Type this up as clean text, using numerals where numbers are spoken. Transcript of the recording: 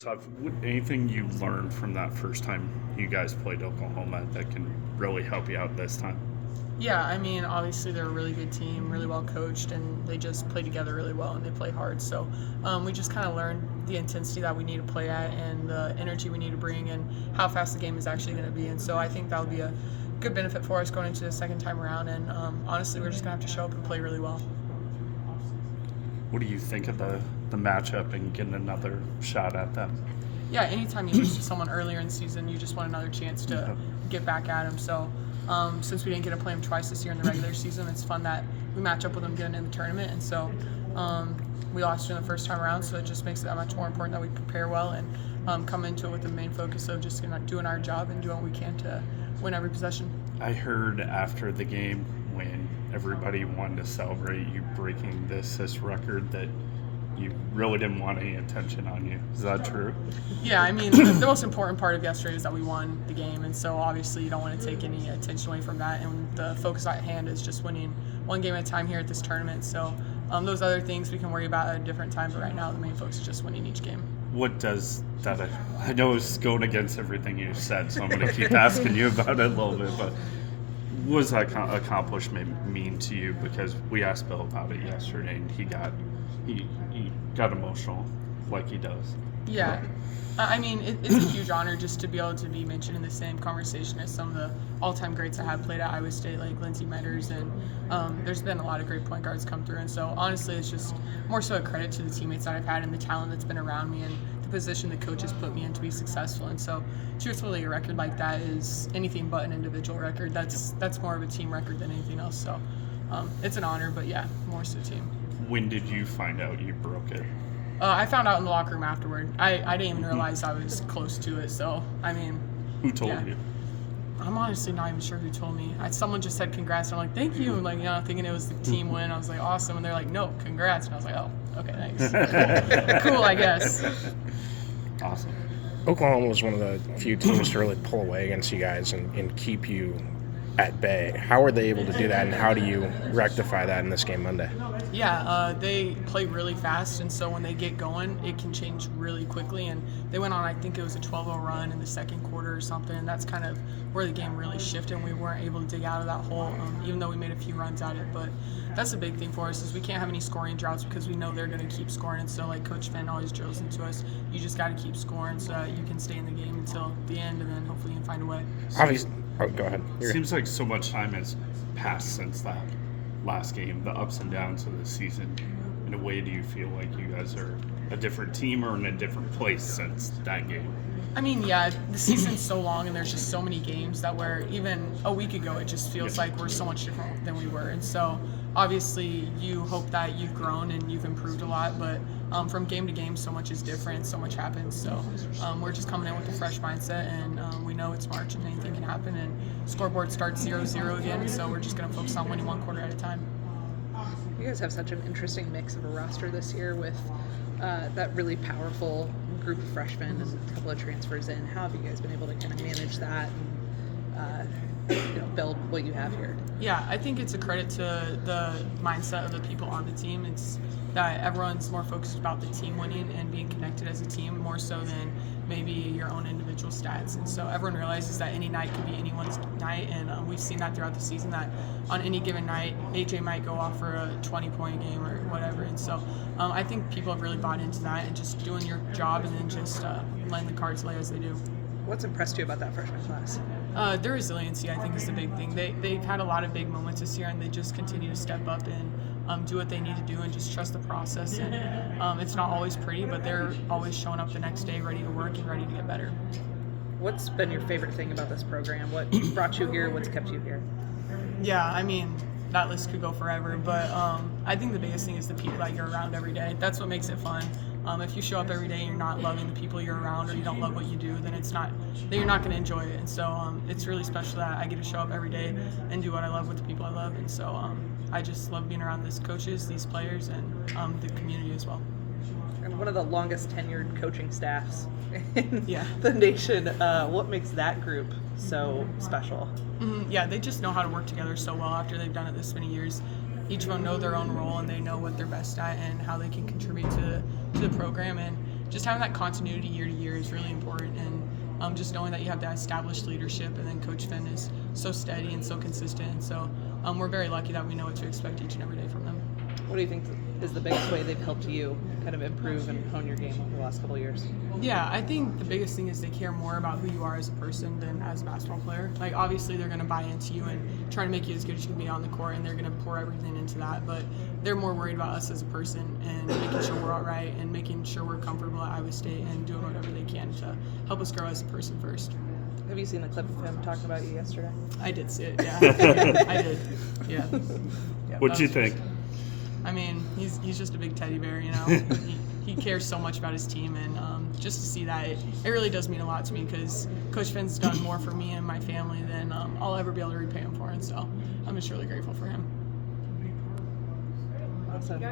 So, anything you learned from that first time you guys played Oklahoma that can really help you out this time? Yeah, I mean, obviously they're a really good team, really well coached, and they just play together really well and they play hard. So we just kind of learned the intensity that we need to play at and the energy we need to bring and how fast the game is actually going to be. And so I think that'll be a good benefit for us going into the second time around. And honestly, we're just going to have to show up and play really well. What do you think of the matchup and getting another shot at them? Yeah, anytime you lose to someone earlier in the season, you just want another chance to get back at them. So since we didn't get to play them twice this year in the regular season, it's fun that we match up with them getting in the tournament. And so we lost in the first time around, so it just makes it that much more important that we prepare well and come into it with the main focus of just doing our job and doing what we can to win every possession. I heard after the game when everybody wanted to celebrate you breaking the assist record that you really didn't want any attention on you. Is that true? Yeah, I mean, the most important part of yesterday is that we won the game, and so obviously you don't want to take any attention away from that, and the focus at hand is just winning one game at a time here at this tournament. So those other things we can worry about at a different time, but right now the main focus is just winning each game. What does that, I know it's going against everything you said, so I'm going to keep asking you about it a little bit, but what does that accomplishment mean to you? Because we asked Bill about it yesterday, and he got emotional like he does. Yeah. I mean, it's a huge honor just to be able to be mentioned in the same conversation as some of the all-time greats that have played at Iowa State, like Lindsey Metters, and there's been a lot of great point guards come through. And so, honestly, it's just more so a credit to the teammates that I've had and the talent that's been around me and the position the coaches put me in to be successful. And so, truthfully, a record like that is anything but an individual record. That's more of a team record than anything else. So, it's an honor, but yeah, more so team. When did you find out you broke it? I found out in the locker room afterward. I didn't even realize I was close to it. So, I mean. Who told yeah. you? I'm honestly not even sure who told me. Someone just said congrats, and I'm like, thank you. And thinking it was the team win. I was like, awesome. And they're like, no, congrats. And I was like, oh, okay, thanks. Cool, I guess. Awesome. Oklahoma was one of the few teams to really pull away against you guys and keep you at bay. How were they able to do that, and how do you rectify that in this game Monday? Yeah, they play really fast, and so when they get going, it can change really quickly. And they went on, I think it was a 12-0 run in the second quarter or something, and that's kind of where the game really shifted, and we weren't able to dig out of that hole, even though we made a few runs at it. But that's a big thing for us is we can't have any scoring droughts because we know they're going to keep scoring. And so, like Coach Finn always drills into us, you just got to keep scoring so that you can stay in the game until the end, and then hopefully you can find a way. Obviously, go ahead. Seems like so much time has passed since that last game, the ups and downs of the season. In a way, do you feel like you guys are a different team or in a different place since that game? I mean, yeah, the season's so long and there's just so many games that where even a week ago it just feels like we're so much different than we were. And so obviously you hope that you've grown and you've improved a lot, but from game to game so much is different, so much happens. So we're just coming in with a fresh mindset, and we know it's March and anything can happen, and scoreboard starts 0-0 again, so we're just going to focus on winning one quarter at a time. You guys have such an interesting mix of a roster this year with that really powerful group of freshmen and a couple of transfers in. How have you guys been able to kind of manage that and build what you have here? Yeah, I think it's a credit to the mindset of the people on the team. It's that everyone's more focused about the team winning and being connected as a team more so than maybe your own individual stats. And so everyone realizes that any night can be anyone's night, and we've seen that throughout the season that on any given night, AJ might go off for a 20-point game or whatever. And so I think people have really bought into that and just doing your job and then just letting the cards lay as they do. What's impressed you about that freshman class? Their resiliency, I think, is the big thing. They've had a lot of big moments this year, and they just continue to step up and do what they need to do and just trust the process. And it's not always pretty, but they're always showing up the next day ready to work and ready to get better. What's been your favorite thing about this program? What brought you here? What's kept you here? Yeah, I mean, that list could go forever, but I think the biggest thing is the people that you're around every day. That's what makes it fun. If you show up every day and you're not loving the people you're around or you don't love what you do, then you're not going to enjoy it. And so it's really special that I get to show up every day and do what I love with the people I love. And so I just love being around these coaches, these players, and the community as well. And one of the longest tenured coaching staffs in Yeah. the nation. What makes that group so special? Yeah, they just know how to work together so well after they've done it this many years. Each of them know their own role and they know what they're best at and how they can contribute to the program. And just having that continuity year to year is really important, and just knowing that you have that established leadership, and then Coach Finn is so steady and so consistent. And so we're very lucky that we know what to expect each and every day from them. What do you think is the biggest way they've helped you kind of improve and hone your game over the last couple of years? Yeah, I think the biggest thing is they care more about who you are as a person than as a basketball player. Like, obviously they're going to buy into you and try to make you as good as you can be on the court, and they're going to pour everything into that, but they're more worried about us as a person and making sure we're all right and making sure we're comfortable at Iowa State and doing whatever they can to help us grow as a person first. Have you seen the clip of him talking about you yesterday? I did see it, yeah. I did, yeah. What'd you think? I mean, he's just a big teddy bear, you know. He cares so much about his team, and just to see that, it really does mean a lot to me, because Coach Finn's done more for me and my family than I'll ever be able to repay him for, and so I'm just really grateful for him. Awesome.